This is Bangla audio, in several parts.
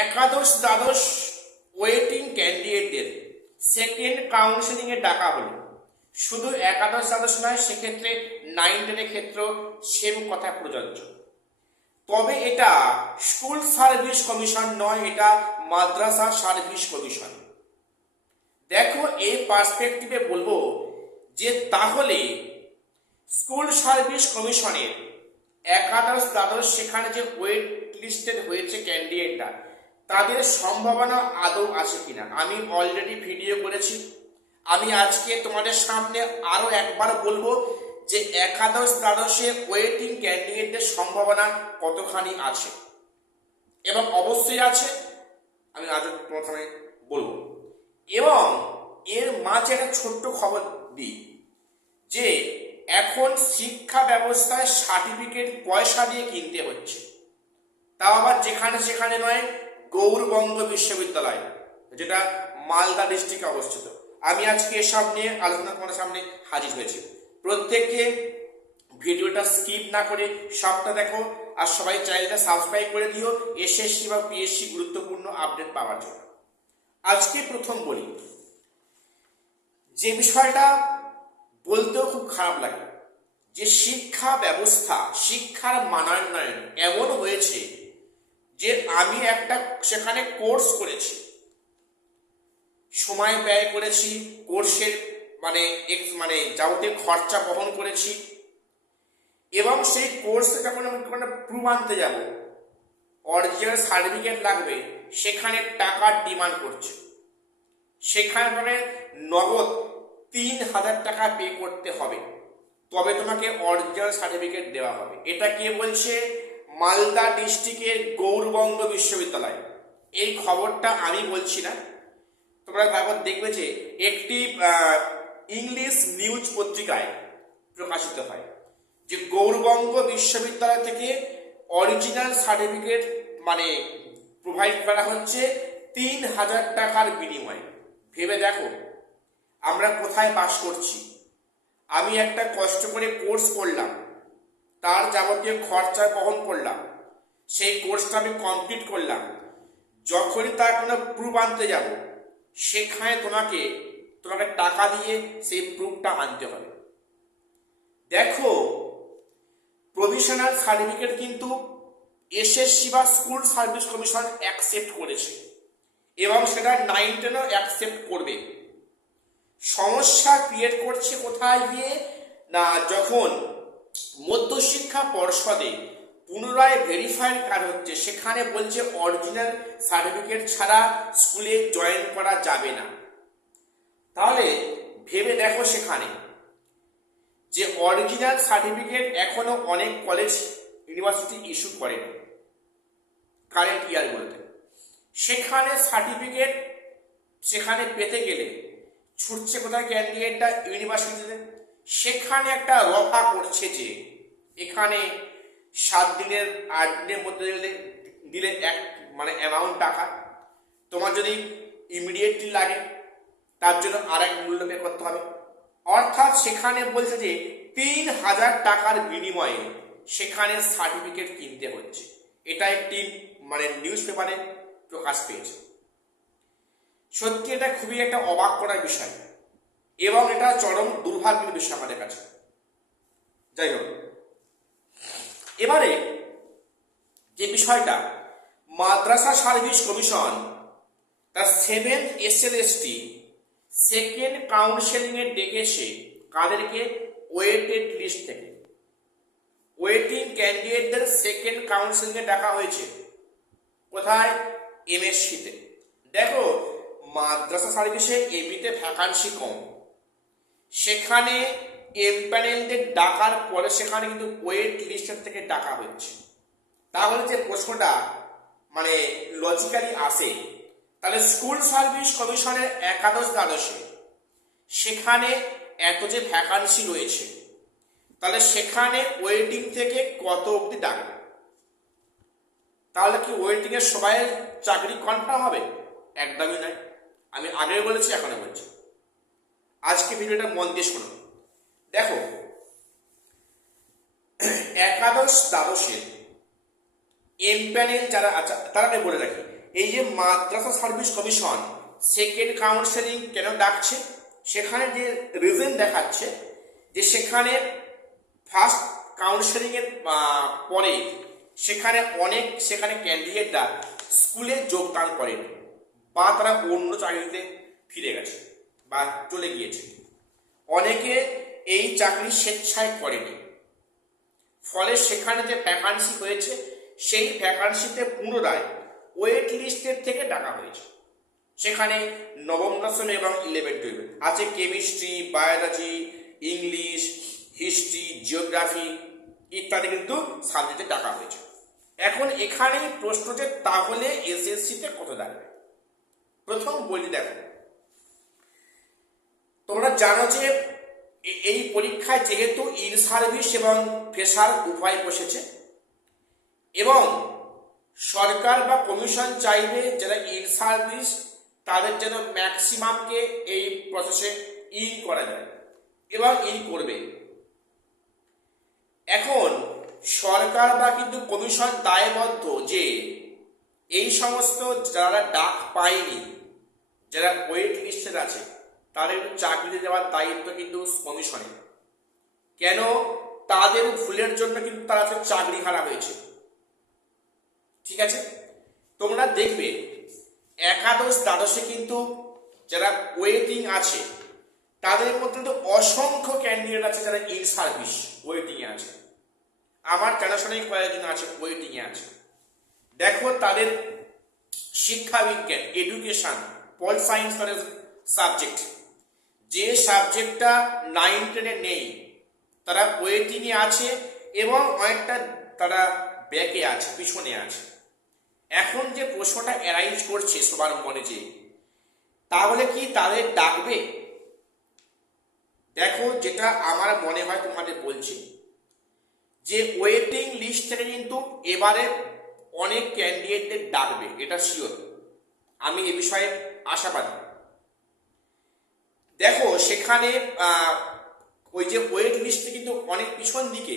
একাদশ দ্বাদশ ওয়েটিং ক্যান্ডিডেটদের সেকেন্ড কাউন্সেলিং এ ডাকা হলো। শুধু একাদশ দ্বাদশ নয়, সেক্ষেত্রে 9-10 ক্ষেত্রেও সেম কথা প্রযোজ্য। তবে এটা স্কুল সার্ভিস কমিশন নয়, এটা মাদ্রাসা সার্ভিস কমিশন। দেখো, এই পার্সপেক্টিভে বলবো যে তাহলে স্কুল সার্ভিস কমিশনের একাদশ দ্বাদশ সেখানে যে ওয়েট লিস্টেড হয়েছে ক্যান্ডিডেটরা, তাদের সম্ভাবনা আদৌ আছে কিনা আমি অলরেডি ভিডিও করেছি। আমি আজকে তোমাদের সামনে আরো একবার বলবো যে একাদশ দ্বাদশে ওয়েটিং ক্যান্ডিডেটদের সম্ভাবনা কতখানি আছে, এবং অবশ্যই আছে, আমি আজ প্রথমে বলবো। এবং এর মাঝে একটা ছোট্ট খবর দিই যে এখন শিক্ষা ব্যবস্থায় সার্টিফিকেট পয়সা দিয়ে কিনতে হচ্ছে, তাও আবার যেখানে সেখানে নয়, গৌরবঙ্গ বিশ্ববিদ্যালয় যেটা মালদা ডিস্ট্রিক্টে অবস্থিত। আমি আজকে এসব নিয়ে আলোচনা করার সামনে হাজির হয়েছি। প্রত্যেককে ভিডিওটা স্কিপ না করে সবটা দেখো, আর সবাই চ্যানেলটা সাবস্ক্রাইব করে দিও এসএসসি বা পিএসসি গুরুত্বপূর্ণ আপডেট পাওয়ার জন্য। আজকে প্রথম বলি যে বিষয়টা বলতেও খুব খারাপ লাগে, যে শিক্ষা ব্যবস্থা, শিক্ষার মানোন্নয়ন এমন হয়েছে যে আমি একটা সেখানে কোর্স করেছি, সময় ব্যয় করেছি, কোর্সের মানে যাবতীয় খরচা বহন করেছি, এবং সেই কোর্সে যখন আমি প্রুফ আনতে যাব, অরিজিনাল সার্টিফিকেট লাগবে, সেখানে টাকার ডিমান্ড করছে। সেখানে মানে নগদ 3,000 টাকা পে করতে হবে, তবে তোমাকে অরিজিনাল সার্টিফিকেট দেওয়া হবে। এটা কে বলছে? মালদা ডিস্ট্রিক্টের গৌরবঙ্গ বিশ্ববিদ্যালয়। এই খবরটা আমি বলছি না, তোমরা তারপর দেখবে যে একটি ইংলিশ নিউজ পত্রিকায় প্রকাশিত হয় যে গৌরবঙ্গ বিশ্ববিদ্যালয় থেকে অরিজিনাল সার্টিফিকেট প্রোভাইড করা হচ্ছে 3,000 টাকার বিনিময়ে। ভেবে দেখো আমরা কোথায় বাস করছি। আমি একটা কষ্ট করে কোর্স করলাম, তার যাবতীয় খরচা বহন করলাম, সেই কোর্সটা আমি কমপ্লিট করলাম, যখনই তার কোনো প্রুফ আনতে যাব, সেখানে তোমাকে টাকা দিয়ে সেই প্রুফটা আনতে হবে। দেখো, প্রভিশনাল সার্টিফিকেট কিন্তু এসএসসি বা স্কুল সার্ভিস কমিশন অ্যাকসেপ্ট করেছে, এবং সেটা 9-10ও অ্যাকসেপ্ট করবে। সমস্যা ক্রিয়েট করছে কোথায় গিয়ে না, যখন মধ্যশিক্ষা পর্ষদে পুনরায় ভেরিফাইড কাজ হচ্ছে, সেখানে বলছে অরিজিনাল সার্টিফিকেট ছাড়া স্কুলে জয়েন করা যাবে না। তাহলে ভেবে দেখো সেখানে যে অরিজিনাল সার্টিফিকেট এখনো অনেক কলেজ ইউনিভার্সিটি ইস্যু করেনি কারেন্ট ইয়ারগুলোতে। সেখানে সার্টিফিকেট সেখানে পেতে গেলে ছুটছে কোথায় ক্যান্ডিডেটটা? ইউনিভার্সিটিতে। সেখানে একটা রফা করছে যে এখানে 7 দিনের 8 দিনের মধ্যে দিলে এক অ্যামাউন্ট টাকা, তোমার যদি ইমিডিয়েটলি লাগে তার জন্য আর এক মূল্য পে করতে হবে। অর্থাৎ সেখানে বলছে যে 3,000 টাকার বিনিময়ে সেখানে সার্টিফিকেট কিনতে হচ্ছে। এটা একটি নিউজ পেপারে প্রকাশ পেয়েছে। সত্যি এটা খুবই একটা অবাক করার বিষয়, এবং এটা চরম দুর্ভাগ্যের বিষয় আমাদের কাছে। যাই হোক, এবারে যে বিষয়টা, মাদ্রাসা সার্ভিস কমিশন তার 7th SLST সেকেন্ড কাউন্সেলিং এ ডেকেছে কাদেরকে? ওয়েটেড লিস্ট থেকে ওয়েটিং ক্যান্ডিডেটদের সেকেন্ড কাউন্সেলিং এ ডাকা হয়েছে। কোথায়? MSc-তে। দেখো, মাদ্রাসা সার্ভিসে এমনিতে ভ্যাকান্সি কম, সেখানে এমপ্যানেলদের ডাকার পরে সেখানে কিন্তু ওয়েট লিস্টের থেকে ডাকা হচ্ছে। তাহলে যে প্রশ্নটা লজিক্যালি আসে, তাহলে স্কুল সার্ভিস কমিশনের একাদশ দ্বাদশে সেখানে এত যে ভ্যাকান্সি রয়েছে, তাহলে সেখানে ওয়েটিং থেকে কত অবধি ডাকবে? তাহলে কি ওয়েটিং এর সবাই চাকরি কনফার্ম হবে? একদমই নয়। আমি আগে বলেছি, এখনো বলছি। আজকে ভিডিওটা মন দিয়ে শোনো। দেখো, একাদশ দ্বাদশের এমপ্যানেল যারা, আচ্ছা তারা আমি বলে রাখি, এই যে মাদ্রাসা সার্ভিস কমিশন সেকেন্ড কাউন্সেলিং কেন ডাকছে, সেখানে যে রিজন দেখাচ্ছে যে সেখানে ফার্স্ট কাউন্সেলিং এর পরে সেখানে ক্যান্ডিডেটরা স্কুলে যোগদান করেন বা তারা অন্য চাকরিতে ফিরে গেছে বা চলে গিয়েছে। অনেকে এই চাকরি স্বেচ্ছায় করেনি, ফলে সেখানে যে ভ্যাকান্সি হয়েছে সেই ভ্যাকান্সিতে পুনরায় ওয়েট লিস্টের থেকে ডাকা হয়েছে। সেখানে নবম দশম এবং 11-12 আছে chemistry, biology, English, history, geography ইত্যাদি কিন্তু সাবজেক্টে ডাকা হয়েছে। এখন এখানেই প্রশ্ন যে তাহলে এসএসসিতে কত দাঁড়াবে। প্রথম বলি দেখো, তোমরা জানো যে এই পরীক্ষায় যেহেতু ইন সার্ভিস এবং ফ্রেশার উভয় বসেছে এবং সরকার বা কমিশন চাইবে যারা ইন সার্ভিস তাদের যেন ম্যাক্সিমামকে এই প্রসেসে ইন করা যায় এবং ইন করবে। এখন সরকার বা কিন্তু কমিশন দায়বদ্ধ যে এই সমস্ত যারা ডাক পায়নি, যারা ওয়েট লিস্টের আছে, তাদের চাকরি দেওয়ার দায়িত্ব কিন্তু কমিশনের। কেন? তাদের ভুলের জন্য কিন্তু তারা চাকরি হারা হয়েছে। ঠিক আছে, তোমরা দেখবে একাদশ দ্বাদশে কিন্তু যারা ওয়েটিং আছে তাদের মধ্যে কিন্তু অসংখ্য ক্যান্ডিডেট আছে যারা ইন সার্ভিস ওয়েটিং এ আছে। আমার জানাশোনায় কয়েকজন আছে ওয়েটিং এ আছে। দেখো তাদের শিক্ষা বিজ্ঞান, এডুকেশন, পল সায়েন্স সাবজেক্ট, যে সাবজেক্টটা 9-10 নেই তারা ওয়েটিং এ আছে এবং অনেকটা তারা ব্যাকে আছে, পিছনে আছে। এখন যে প্রশ্নটা অ্যারাইজ করছে সবার মনে যে তাহলে কি তাদের ডাকবে? দেখো, যেটা আমার মনে হয় তোমাদের বলছি যে ওয়েটিং লিস্ট থেকে কিন্তু এবারে অনেক ক্যান্ডিডেটদের ডাকবে, এটা শিওর। আমি এ বিষয়ে আশাবাদী। দেখো সেখানে ওই যে ওয়েট লিস্টে কিন্তু অনেক পিছন দিকে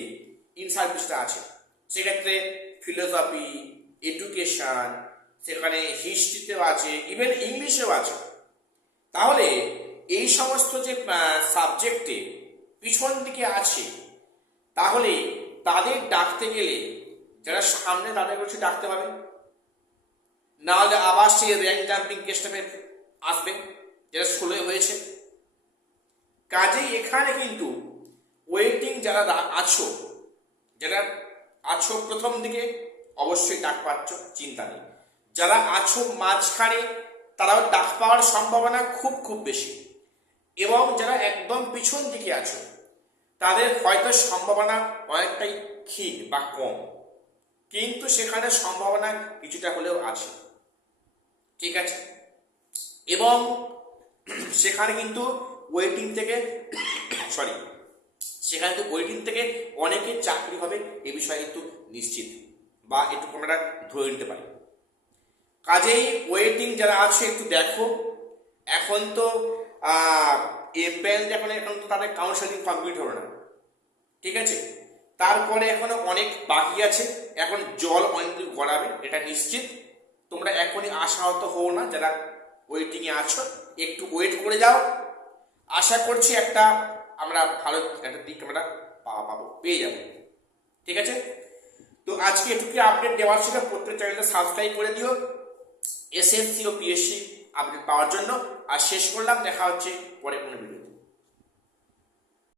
ইন সার্ভিসটা আছে। সেক্ষেত্রে ফিলোসফি, এডুকেশন, সেখানে হিস্ট্রিতেও আছে, ইভেন ইংলিশেও আছে। তাহলে এই সমস্ত যে সাবজেক্টে পিছন দিকে আছে, তাহলে তাদের ডাকতে গেলে যারা সামনে তাদের কাছে ডাকতে হবে, না হলে আবার সেই র্যাঙ্ক জাম্পিং কেসটা আসবে যেটা 16 হয়েছে। কাজেই এখানে কিন্তু ওয়েটিং যারা আছো প্রথম দিকে অবশ্যই ডাক পাচ্ছ, চিন্তা নেই। যারা আছো মাঝখানে তারাও ডাক পাওয়ার সম্ভাবনা খুব খুব বেশি, এবং যারা একদম পিছন দিকে আছো তাদের হয়তো সম্ভাবনা অনেকটাই ক্ষীণ বা কম, কিন্তু সেখানে সম্ভাবনা কিছুটা হলেও আছে। ঠিক আছে, এবং সেখানে কিন্তু ওয়েটিং থেকে অনেকের চাকরি হবে এ বিষয়ে কিন্তু নিশ্চিত, বা একটু আমরা ধরে নিতে পারি। কাজেই ওয়েটিং যারা আছে একটু দেখো। এখন তো এমপ্যানেল এখন তো তাদের কাউন্সেলিং কমপ্লিট হবে না। ঠিক আছে, তারপরে এখনো অনেক বাকি আছে। এখন জল অনেক গড়াবে, এটা নিশ্চিত। তোমরা এখনই আশাহত হও না, যারা ওয়েটিং এ আছো একটু ওয়েট করে যাও। আশা করছি আমরা ভালো একটা দিক আমরা পেয়ে যাবো। ঠিক আছে, তো আজকে এটুকু আপডেট দেওয়ার ছিল। প্রত্যেক চ্যানেলটা সাবস্ক্রাইব করে দিও এসএসসি ও পিএসসি আপডেট পাওয়ার জন্য। আর শেষ করলাম, দেখা হচ্ছে পরে কোনো ভিডিও।